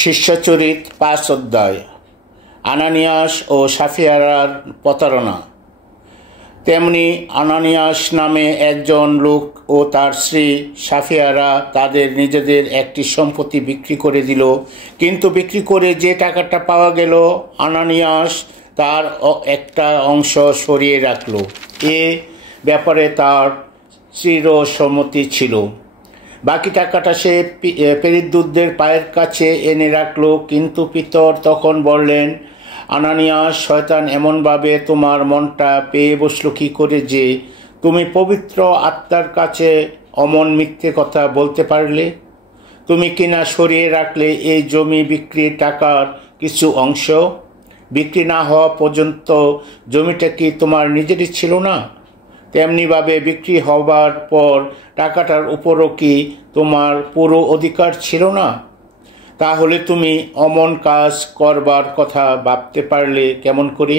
শিষ্যচরিত ৫ অধ্যায়। আনানিয়াস ও সাফিয়ারার প্রতারণা। তেমনি আনানিয়াস নামে একজন লোক ও তার স্ত্রী সাফিয়ারা তাদের নিজেদের একটি সম্পত্তি বিক্রি করে দিল। কিন্তু বিক্রি করে যে টাকাটা পাওয়া গেল, আনানিয়াস তার একটা অংশ সরিয়ে রাখল। এ ব্যাপারে তার চিরসম্মতি ছিল। বাকি টাকাটা সে পেরিদ্দূতদের পায়ের কাছে এনে রাখল। কিন্তু পিতর তখন বললেন, আনানিয়াস, শয়তান এমনভাবে তোমার মনটা পেয়ে বসল কী করে যে তুমি পবিত্র আত্মার কাছে অমন মিথ্যে কথা বলতে পারলে? তুমি কিনা সরিয়ে রাখলে এই জমি বিক্রির টাকার কিছু অংশ। বিক্রি না হওয়া পর্যন্ত জমিটা কি তোমার নিজেরই ছিল না? তেমনিভাবে বিক্রি হবার পর টাকাটার উপরও কি তোমার পুরো অধিকার ছিল না? তাহলে তুমি অমন কাজ করবার কথা ভাবতে পারলে কেমন করে?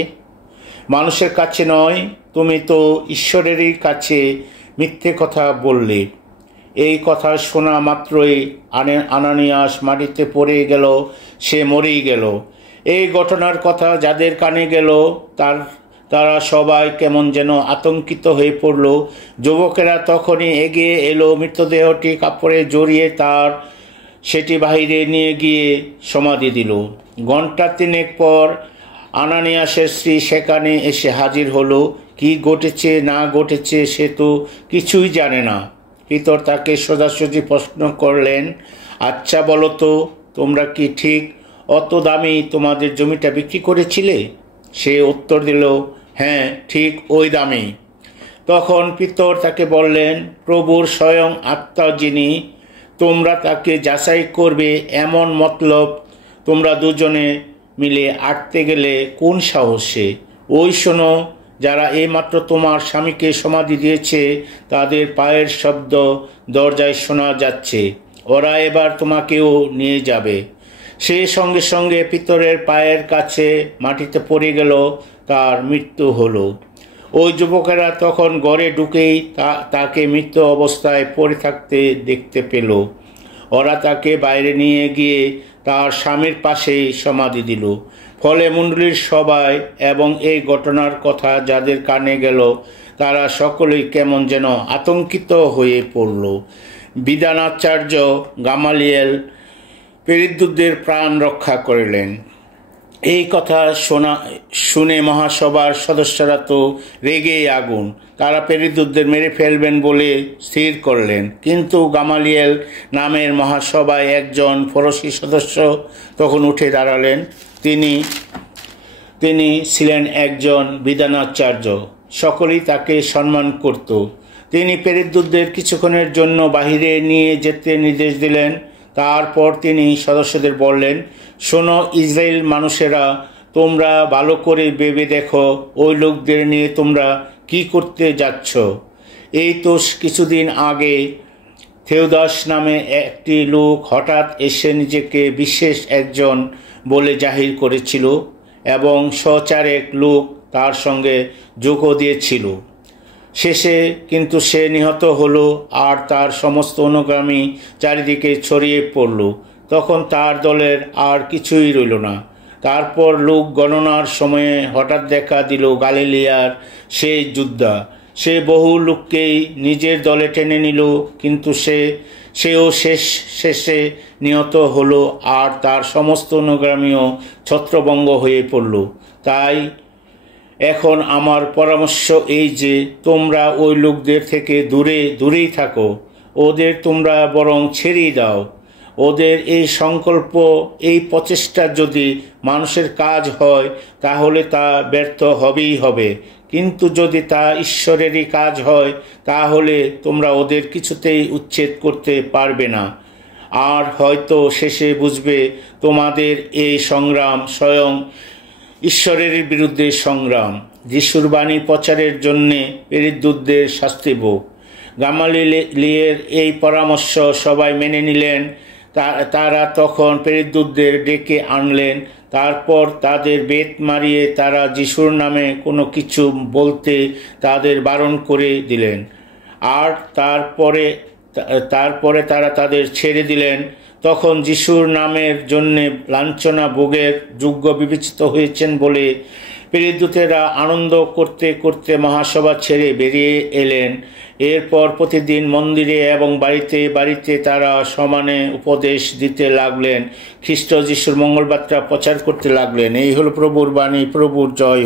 মানুষের কাছে নয়, তুমি তো ঈশ্বরেরই কাছে মিথ্যে কথা বললে। এই কথা শোনা মাত্রই আনানিয়াস মাটিতে পড়ে গেল, সে মরেই গেল। এই ঘটনার কথা যাদের কানে গেল তারা সবাই কেমন যেন আতঙ্কিত হয়ে পড়ল। যুবকেরা তখনই এগিয়ে এলো, মৃতদেহটি কাপড়ে জড়িয়ে সেটি বাহিরে নিয়ে গিয়ে সমাধি দিল। ঘণ্টা ৩ পর আনানিয়াসের স্ত্রী সেখানে এসে হাজির হলো। কি ঘটেছে না ঘটেছে সে তো কিছুই জানে না। পিতর তাকে সোজাসুজি প্রশ্ন করলেন, আচ্ছা বলো তো, তোমরা কি ঠিক অত দামে তোমাদের জমিটা বিক্রি করেছিলে? সে উত্তর দিল, হ্যাঁ, ঠিক ওই দামেই। তখন পিতর তাকে বললেন, প্রভুর স্বয়ং আত্মা যিনি, তোমরা তাকে যাচাই করবে এমন মতলব তোমরা দুজনে মিলে আটতে গেলে কোন সাহসে? ওই শোনো, যারা এইমাত্র তোমার স্বামীকে সমাধি দিয়েছে তাদের পায়ের শব্দ দরজায় শোনা যাচ্ছে। ওরা এবার তোমাকেও নিয়ে যাবে। সে সঙ্গে সঙ্গে পিতরের পায়ের কাছে মাটিতে পড়ে গেল, তার মৃত্যু হলো। ওই যুবকেরা তখন ঘরে ঢুকেই তাকে মৃত অবস্থায় পড়ে থাকতে দেখতে পেল। ওরা তাকে বাইরে নিয়ে গিয়ে তার স্বামীর পাশেই সমাধি দিল। ফলে মণ্ডলীর সবাই এবং এই ঘটনার কথা যাদের কানে গেল তারা সকলেই কেমন যেন আতঙ্কিত হয়ে পড়ল। বিধানাচার্য গামালিয়েল পেরিদ্দূতদের প্রাণ রক্ষা করিলেন। এই কথা শুনে মহাসভার সদস্যরা তো রেগে আগুন। তারা পেরিদ্দূতদের মেরে ফেলবেন বলে স্থির করলেন। কিন্তু গামালিয়েল নামের মহাসভায় একজন ফরসি সদস্য তখন উঠে দাঁড়ালেন। তিনি ছিলেন একজন বিধানাচার্য। সকলেই তাকে সম্মান করত। তিনি পেরিদ্দূতদের কিছুক্ষণের জন্য বাহিরে নিয়ে যেতে নির্দেশ দিলেন। তারপর তিনি সদস্যদের বললেন, শোনো ইসরায়েল মানুষেরা, তোমরা ভালো করে ভেবে দেখো, ওই লোকদের নিয়ে তোমরা কি করতে যাচ্ছ। এই তো কিছুদিন আগে থেওদাস নামে একটি লোক হঠাৎ এসে নিজেকে বিশেষ একজন বলে জাহির করেছিল এবং সচারেক লোক তার সঙ্গে যোগও দিয়েছিল। শেষে কিন্তু সে নিহত হলো আর তার সমস্ত অনুগামী চারিদিকে ছড়িয়ে পড়ল। তখন তার দলের আর কিছুই রইল না। তারপর লোক গণনার সময়ে হঠাৎ দেখা দিল গালিলিয়ার সেই যোদ্ধা। সে বহু লোককেই নিজের দলে টেনে নিল, কিন্তু সেও শেষে নিহত হলো আর তার সমস্ত অনুগামীও ছত্রভঙ্গ হয়ে পড়ল। তাই এখন আমার পরামর্শ এই যে তোমরা ওই লোকদের থেকে দূরেই থাকো। ওদের তোমরা বরং ছেড়েই দাও। ওদের এই সংকল্প, এই প্রচেষ্টা যদি মানুষের কাজ হয় তাহলে তা ব্যর্থ হবেই হবে। কিন্তু যদি তা ঈশ্বরেরই কাজ হয় তাহলে তোমরা ওদের কিছুতেই উচ্ছেদ করতে পারবে না। আর হয়তো শেষে বুঝবে তোমাদের এই সংগ্রাম স্বয়ং ঈশ্বরের বিরুদ্ধে সংগ্রাম। যিশুর বাণী প্রচারের জন্যে পেরিদ্দূতদের শাস্তি ভোগ। গামালিয়েলের এই পরামর্শ সবাই মেনে নিলেন। তারা তখন পেরিদ্দূতদের ডেকে আনলেন। তারপর তাদের বেত মারিয়ে তারা যিশুর নামে কোনো কিছু বলতে তাদের বারণ করে দিলেন। আর তারপরে তারা তাদের ছেড়ে দিলেন। তখন যিশুর নামের জন্যে লাঞ্ছনা ভোগের যোগ্য বিবেচিত হয়েছেন বলে প্রেরিতরা আনন্দ করতে করতে মহাসভা ছেড়ে বেরিয়ে এলেন। এরপর প্রতিদিন মন্দিরে এবং বাড়িতে বাড়িতে তারা সমানে উপদেশ দিতে লাগলেন, খ্রিস্ট যিশুর মঙ্গলবার্তা প্রচার করতে লাগলেন। এই হলো প্রভুর বাণী। প্রভুর জয়।